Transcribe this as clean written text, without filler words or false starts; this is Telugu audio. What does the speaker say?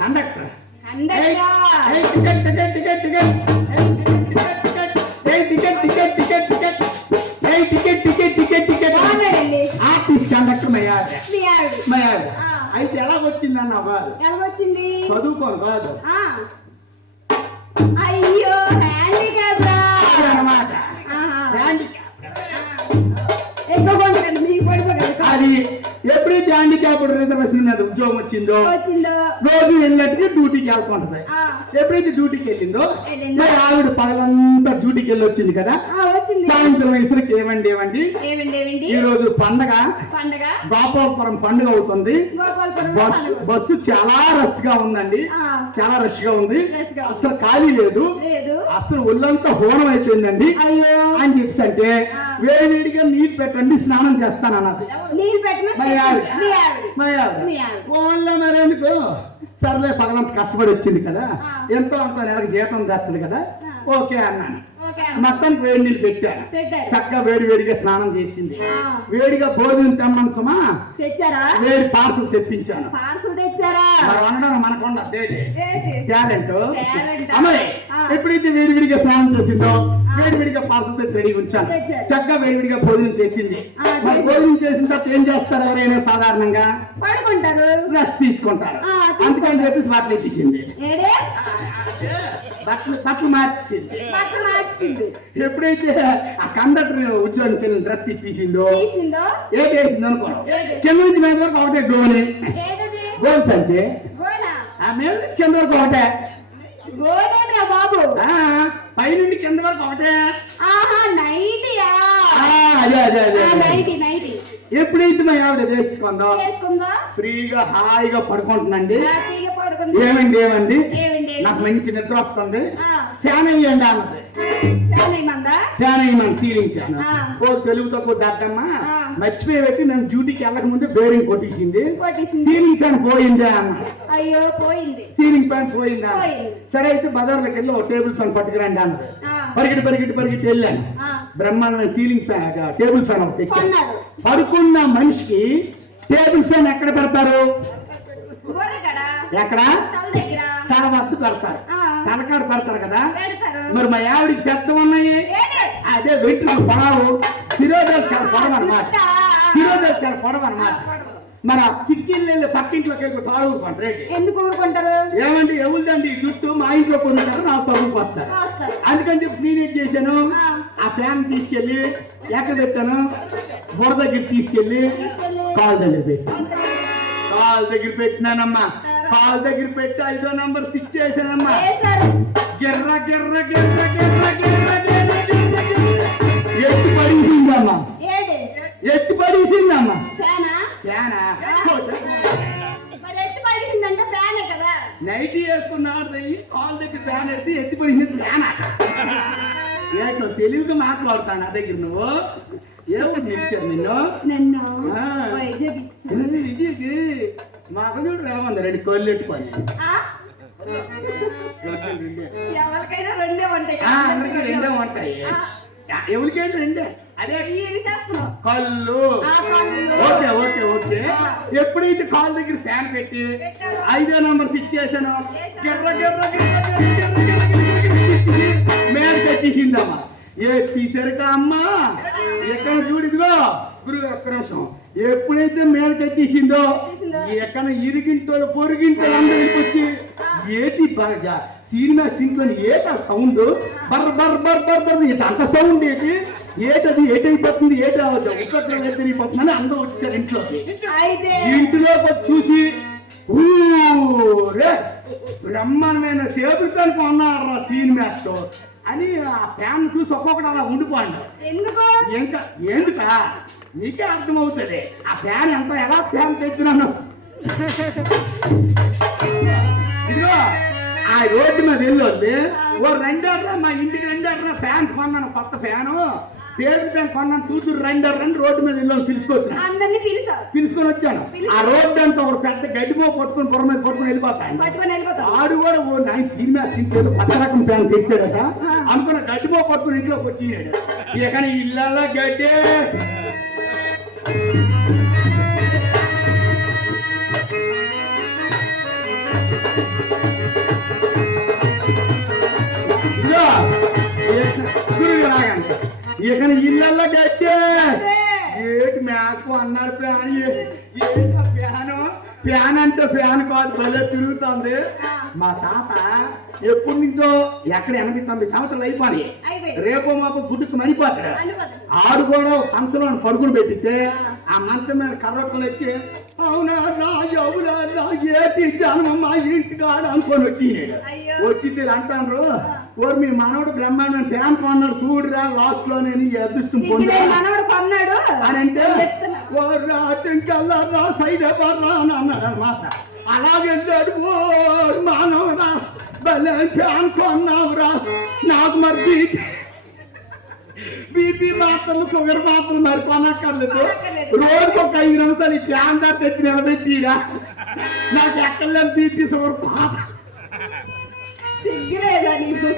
కండక్టర్ ఆర్టిస్ట్ కండక్టర్ మయాడు అయితే ఎలాగొచ్చిందన్న బాధ ఎలాగొచ్చింది చదువుకోను కాదు అయ్యో హ్యాండిక్యాప్ అన్నమాట అది ఎప్పుడైతే హ్యాండిక్యాప్డ్ రిజర్వేషన్ మీద ఉద్యోగం వచ్చిందో రోజు వెళ్ళినట్టుగా డ్యూటీకి వెళ్తుంటది. ఎప్పుడైతే డ్యూటీకి వెళ్ళిందో మరి ఆవిడ పగలంతా డ్యూటీకి వెళ్ళి వచ్చింది కదా, సాయంత్రం ఇద్దరికి ఏమండి ఈ రోజు పండగ గోపాలపురం పండుగ అవుతుంది, బస్సు చాలా రష్ గా ఉందండి, చాలా రష్ గా ఉంది, అసలు ఖాళీ లేదు, అసలు ఒళ్ళంతా హోనం అయిపోయిందండి అని చెప్పి అంటే వేడిగా నీళ్ళు పెట్టండి స్నానం చేస్తానన్నది. ఫోన్లో మరెందుకు సర్లే పగలంత కష్టపడి వచ్చింది కదా, ఎంతో అంత నెలకు జీతం చేస్తుంది కదా, ఓకే అన్నాను. మొత్తానికి వేడి నీళ్ళు పెట్టాను, చక్కగా వేడిగా స్నానం చేసింది. వేడిగా భోజనం తెమ్మను సుమా, వేడి పార్సల్ తెప్పించాను. మనకుండా టాలెంట్ అమ్మాయి ఎప్పుడైతే వేడిగా స్నానం చేసిందో వేడిగా పార్సల్ తెచ్చి రెడీ ఉంచాను. చక్కగా వేడిగా భోజనం చేసింది. మరి భోజనం చేసిన తర్వాత ఏం చేస్తారు ఎవరైనా సాధారణంగా పడుకుంటారు, రెస్ట్ తీసుకుంటారు. అందుకని చెప్పేసి బట్టలు ఇచ్చేసింది, బట్టలు మార్చేసింది. ఎప్పుడైతే ఆ కండక్టర్ ఉద్యోగానికి వెళ్ళిన డ్రెస్ ఇప్పించిందో ఏటేసింది అనుకోవడం, కింద నుంచి మీద వరకు ఒకటే గోల్ సంచి, ఆ మీద నుంచి కింద వరకు ఒకటే బాబు, పైనుండి కింద వరకు ఒకటే. ఎప్పుడైతే మా ఆవిడ చేసుకుందో ఫ్రీగా హాయిగా పడుకుంటుందండి. ఏమండి నాకు మంచి నిద్ర వస్తుంది, ఫ్యాన్ అయ్యండి అన్నది. ఫ్యాన్ అయ్యమని సీలింగ్ ఫ్యాన్. ఓ తెలుగుతో దద్దమ్మా మర్చిపోయి పెట్టి నన్ను డ్యూటీకి వెళ్ళక ముందు బేరింగ్ కొట్టేసింది, సీలింగ్ ఫ్యాన్ పోయిందే అన్న. అయ్యో పోయింది, సీలింగ్ ఫ్యాన్ పోయిందా? సరే అయితే బజార్లోకి వెళ్ళి ఒక టేబుల్ ఫ్యాన్ పట్టుకురండి అన్నది. పరిగెట్టి వెళ్ళాను, బ్రహ్మాండమైన సీలింగ్ ఫ్యాన్ టేబుల్ ఫ్యాన్ ఒకటి తెచ్చాను. పడుకున్న మనిషికి టేబుల్ ఫ్యాన్ ఎక్కడ పెడతారు? ఎక్కడ? తల వద్ద పెడతారు, తలకాడు పెడతారు కదా. మరి మా ఆవిడికి పెద్ద ఉన్నాయి, అదే వెంట్రుకలు పొడవు, శిరోధాలు చాలా పొడవు అనమాట, మరి ఆ కిటికీలు పక్కింట్లోకి వెళ్ళి తాడు ఊరుకుంటారు. ఎందుకు ఊరుకుంటారు? ఏమండి ఎవరిదండి జుట్టు మా ఇంట్లో కొనుంటారు, నాకు తగ్గుకొస్తారు. అందుకని చెప్పి నేనేం చేశాను, ఆ ఫ్యాన్ తీసుకెళ్ళి ఎక్కడ పెట్టాను, బుర్ర దగ్గర తీసుకెళ్ళి కాలు దగ్గర పెట్టినానమ్మా. కాలు దగ్గర పెట్టి 5వ నంబర్ 6 చేశానమ్మా. గిర్ర ఎత్తి పడేసిందమ్మా. నైటీ వేసుకున్నాడు, కాలు దగ్గర ఫ్యాన్ ఎత్తి ఎత్తి పడేసింది ఫ్యాన్. ఏంటో తెలివిగా మాట్లాడుతాను నా దగ్గర. నువ్వు ఏమో నిలిచారు నిన్ను విజయకి మాకు చూడు రామంది 2 కోళ్ళు ఎట్టుకొని. ఎవరికైనా రెండే ఉంటాయి, అందరికీ 2 ఉంటాయి. ఎవరికైనా 2 అదే కళ్ళు. ఓకే ఎప్పుడైతే కాల్ దగ్గర ఫ్యాన్ పెట్టి 5వ నంబర్ 6 చేశాను, మేరకు ఎక్కేసిందమ్మా. తీసరిక అమ్మా ఎక్కడ చూడిదిగో గురువు అక్రోశం. ఎప్పుడైతే మేరకు ఎక్కేసిందో ఎక్కడ ఇరిగింటో పొరిగింటో అందరికి వచ్చి ఏటి బాగా సినిమా ఇంట్లో ఏటా సౌండ్ బర్ అంత సౌండ్ ఏటది ఏటైపోతుంది, తిరిగిపోతుందని అందరూ వచ్చేసారు ఇంట్లోకి. ఇంటిలోకి వచ్చి చూసి ఊరే బ్రహ్మాండమైన టేబుల్ ఫ్యాన్ కొన్నారా సినిమా అని ఆ ఫ్యాన్ చూసి ఒక్కొక్కటి అలా ఉండిపోండి. ఎందుక నీకే అర్థమవుతుంది ఆ ఫ్యాన్ ఎంత ఎలా ఫ్యాన్ తెచ్చున్నాను. ఇదిగో ఆ రోడ్డు మీద వెళ్ళొద్దు, ఓ 2 మా ఇంటికి 2 ఫ్యాన్ కొన్నాను, కొత్త ఫ్యాను టేబుల్ ఫ్యాన్ కొన్నాను, చూసి 2 రోడ్డు మీద వెళ్ళాను, పిలుచుకొని వచ్చాను. ఆ రోడ్డు అంతా ఒక పెద్ద గడ్డిమో పట్టుకుని పొర మీద పట్టుకుని వెళ్ళిపోతాను. ఆడు కూడా ఓ సినిమా తింటాడు, కొత్త రకం ఫ్యాన్ తెచ్చాడట అనుకున్న గడ్డిమో పట్టుకుని ఇంట్లోకి వచ్చినాడు. ఇక ఇళ్ళల్లో గడ్డే ఇదిగో, గురువు రాగంట ఇక ఇళ్ళల్లో కట్టే ఏటి మేకు అన్నాడు ఫ్యాన్ ఏంటి ఫ్యాన్ అంటే ఫ్యాన్ కాదు భలే తిరుగుతుంది మా తాత ఎప్పటి నుంచో ఎక్కడ 89 సంవత్సరాలు అయిపోయి రేపో మాపో గుడ్డుకు మనిపోతాడు ఆడు కూడా సంవత్సరం పడుకుని పెట్టితే ఆ మంచం మీద కర్రొక్కలు వచ్చి అవునా నా ఎవరా నా ఏటి జన్మమ్మా ఇంటి కాడు అనుకొని వచ్చినాడు వచ్చి అంటారు ఓరు మీ మనవడు బ్రహ్మాండం ఫ్యాన్ కొన్నాడు చూడురా లాస్ట్ లో నేను అదృష్టం మనవడు కొన్నాడు అని అంటే ఇంకల్లా రా సైడ్ రా అని అన్నాడు అన్నమాట అలాగే ఓ మానవుడా భలే ఫ్యాన్ కొన్నావురా నాకు మరి బీపీ మాత్రలు షుగర్ మాత్రలు మరి కొనక్కర్లేదు రోజుకు ఒక 5 నిమిషాలు ఈ ఫ్యాన్ దా తెచ్చి నిలబెట్టిరా నాకు ఎక్కర్లేదు బీపీ షుగర్ పాప సిగ్గులేదా నీకు